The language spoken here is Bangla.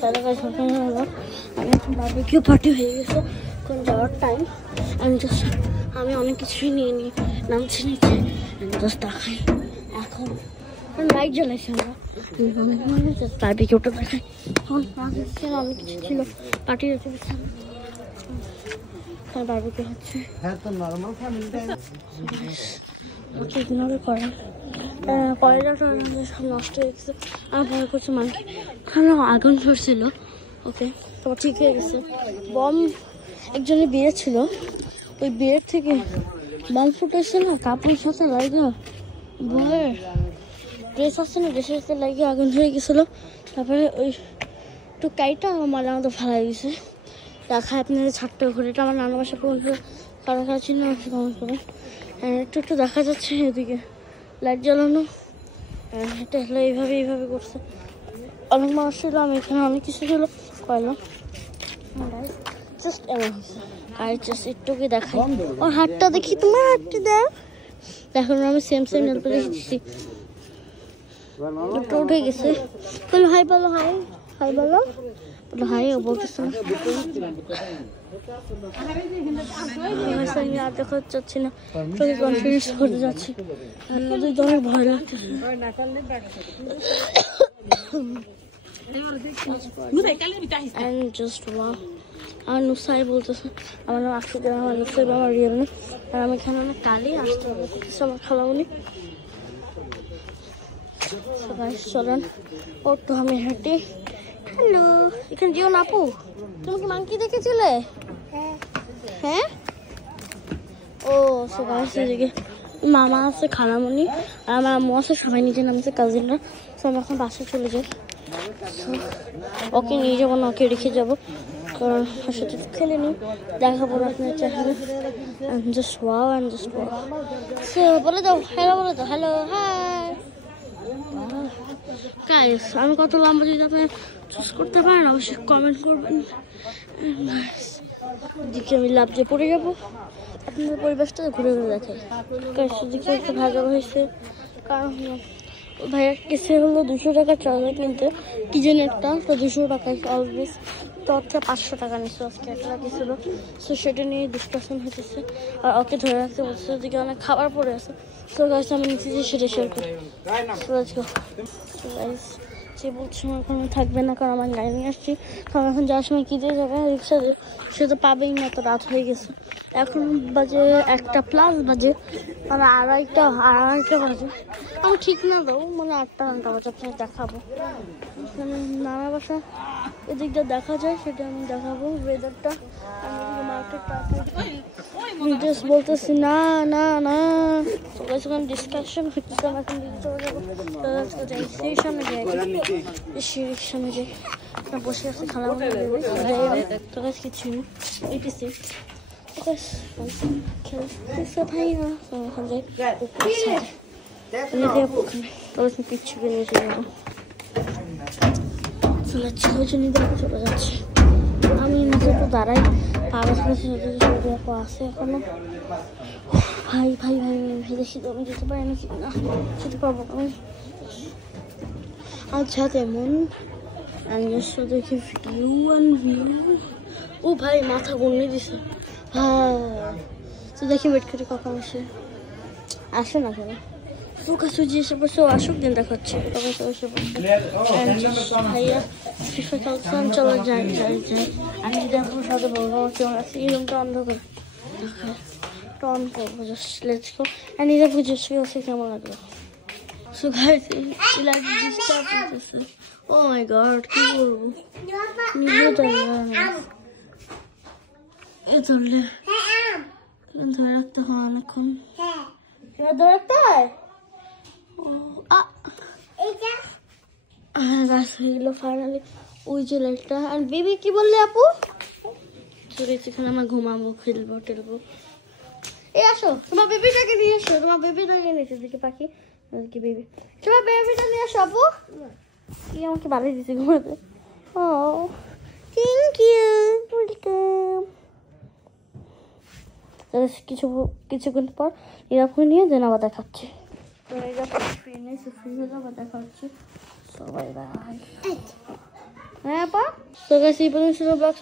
তাহলে হলো আমি এখন বারবিকিউ পার্টি হয়ে গেছে, এখন যাওয়ার টাইম। আমি অনেক কিছুই নিয়ে নামছি নিচে, জাস্ট দেখাই এখন লাইট জ্বালাইছি আমরা বারবিকিউটা দেখাই। এখন অনেক কিছু ছিল, পার্টি হচ্ছে বারবিকিউ হচ্ছে। ইগনোর করে কয়লাটা সব নষ্ট হয়ে গেছে। আমার ভয় করছে মানকি ওখানে আগুন ধরছিল। ওকে, তারপর ঠিক হয়ে গেছে। বম একজনের বিয়ে ছিল, ওই বিয়ের থেকে বম ফুটেছে না, কাপড়ের সাথে লাগা বউয়ের ড্রেস আছে না, ড্রেসের সাথে লাগিয়ে আগুন ধরে গেছিলো। তারপরে ওই একটু কাইটা আমার মাঝে আমাদের ফেলাই দিয়েছে। দেখা আপনাদের ছাড়তে ঘুরে, এটা আমার নানা বাসা পড়বে, কারো কাছে চিহ্ন কমেন্ট করে। একটু দেখা যাচ্ছে এদিকে লাইট জ্বালানো, এটা হলো এইভাবে করছে। অনেক মানুষ ছিল, আমি এখানে অনেক কিছু ছিল কয়লা জাস্ট এমন হয়েছে। আর জাস্ট একটুকে দেখাই ওর হাতটা, দেখি তোমার হাতটা দেখো আমি সেম নেল পেলে দিচ্ছি, একটু উঠে গেছে। বলো হাই, বলো হাই, হাই বলো, বলো হাই। ও বলতেছে আর দেখা যাচ্ছে না, চোখে কনফিডেন্স করতে যাচ্ছি, অনেক ভয় লাগতেছে। আমার নুসাই বলতেছে, আমার নাম আসতে দেওয়া, আমার নুসাই আমার রিয়েল নেই। আর আমি এখানে অনেক কালি আসতে হবে, আমার খালামুনি। সবাই চলেন, ওর তো আমি হাঁটি। হ্যালো, এখানে যেও না আপু, তুমি কি মাংকি দেখেছিলে? হ্যাঁ, ও সবাই সেদিকে মামা আছে, খালামুনি আর আমার আম্মু আছে, সবাই নিচে নামছে কাজিনরা। তো আমি এখন বাসায় চলে যাই। ওকে নিয়ে যাবো না, ওকে রেখে যাবো, কারণ ওর সাথে খেলে নিই, দেখাবো না আপনার চেহারা। Just wow and just wow. So বলে দাও হ্যালো, বলে দাও হ্যালো, হাই গাইস। আমি কত লম্বা, যদি আপনি চুজ করতে পারেন অবশ্যই কমেন্ট করবেন। এদিকে আমি লাফ পড়ে যাবো, আপনাদের পরিবেশটা ঘুরে ঘুরে দেখাই। গাইস এদিকে একটু ভাজা হয়েছে, কারণ ভাইয়া কেসে হলো 200 টাকা চার্জার কিনতে, কি যেন একটা, তো 200 টাকায় অলওয়েজ, তো হচ্ছে 500 টাকা নিচ্ছে আজকে একটা গেছিলো। সো সেটা নিয়ে ডিসকাশন হতেছে, আর ওকে ধরে রাখতে বলছে, ওদিকে অনেক খাবার পড়ে আছে। সো গাইস আমি নিচ্ছি যে সেটা শেয়ার করি। So let's go guys. সে বলছে আমার কোনো থাকবে না, কারণ আমার গাড়ি নিয়ে আসছি, কারণ এখন যাওয়ার সময় কী দিয়ে যাবে রিক্সা, সে তো পাবেই না, তো রাত হয়ে গেছে। এখন বাজে 1+ বাজে, মানে আড়াইটা বাজে। আমি ঠিক না তো, মানে 8-9 বাজে আপনাকে দেখাবো। নানা বাসা এদিকটা দেখা যায়, সেটা আমি দেখাবো ওয়েদারটা। আমি মার্কেটটা জাস্ট বলতেছি না না না, ওখানে ডিসকাশন হচ্ছে। আমি এখন দিকে চলে যাবো, যাই সেই সামনে যাই, সিঁড়ির সামনে যাই। বসে আছে খালা তো কাজ কিছু নেই, এটিসি খেলছে ভাই না, ওখানে যাই তবে কিচ্ছু কিনে যাবো। চলে যাচ্ছি, আমি নিজে তো দাঁড়াই, আছে এখনো। ভাই দেখি তো আমি যেতে পারি নাকি না, যেতে পারবো আমি। আচ্ছা তেমন দেখি ভিউ। ও ভাই মাথা গড়িয়ে দিছে। হ্যাঁ তো দেখি ওয়েট করি কখন আসে না কেন, তোর কাছে যে এসে বসে আসুক, দিন দেখাচ্ছি ভাইয়া ফিফা খেলছে। আমি চলো যাই। আমি যদি এখন সাথে বলবো আমার কেমন আছে, এই রুমটা অন্ধ করে অন করবো, জাস্ট লেটস গো। অ্যান্ড এটা বুঝেছি ওকে কেমন লাগলো। সো গাইস লাইক ডিস্টার্ব করতেছে, ও মাই গড কি বলবো, নিজে জানি না এ ধরলে ধরে রাখতে হয় অনেকক্ষণ, ধরে রাখতে হয়। গাছ হয়ে গেল ফাইনালি, ওই যে লাইটটা। আর বেবি কি বললে আপু? চলে এখানে আমরা ঘুমাবো, খেলবো টেলবো। এই আসো, তোমার বেবিটাকে নিয়ে এসো, তোমার বেবিটাকে নিয়ে এসো। দিকে পাখি, কি বেবি, তোমার বেবিটা নিয়ে এসো আপু। কি আমাকে বাড়ি দিতে ঘুমাতে। ও থ্যাংক ইউ, ওয়েলকাম। কিছুক্ষণ পর এরকম নিয়ে দেন আবার দেখাচ্ছি। তো এটা ফ্রি নেই, ফ্রি হলে আবার দেখা হচ্ছে। সবাই বাই। হ্যাঁ আপা তো গাছ এই পর্যন্ত ছিল ব্লগ।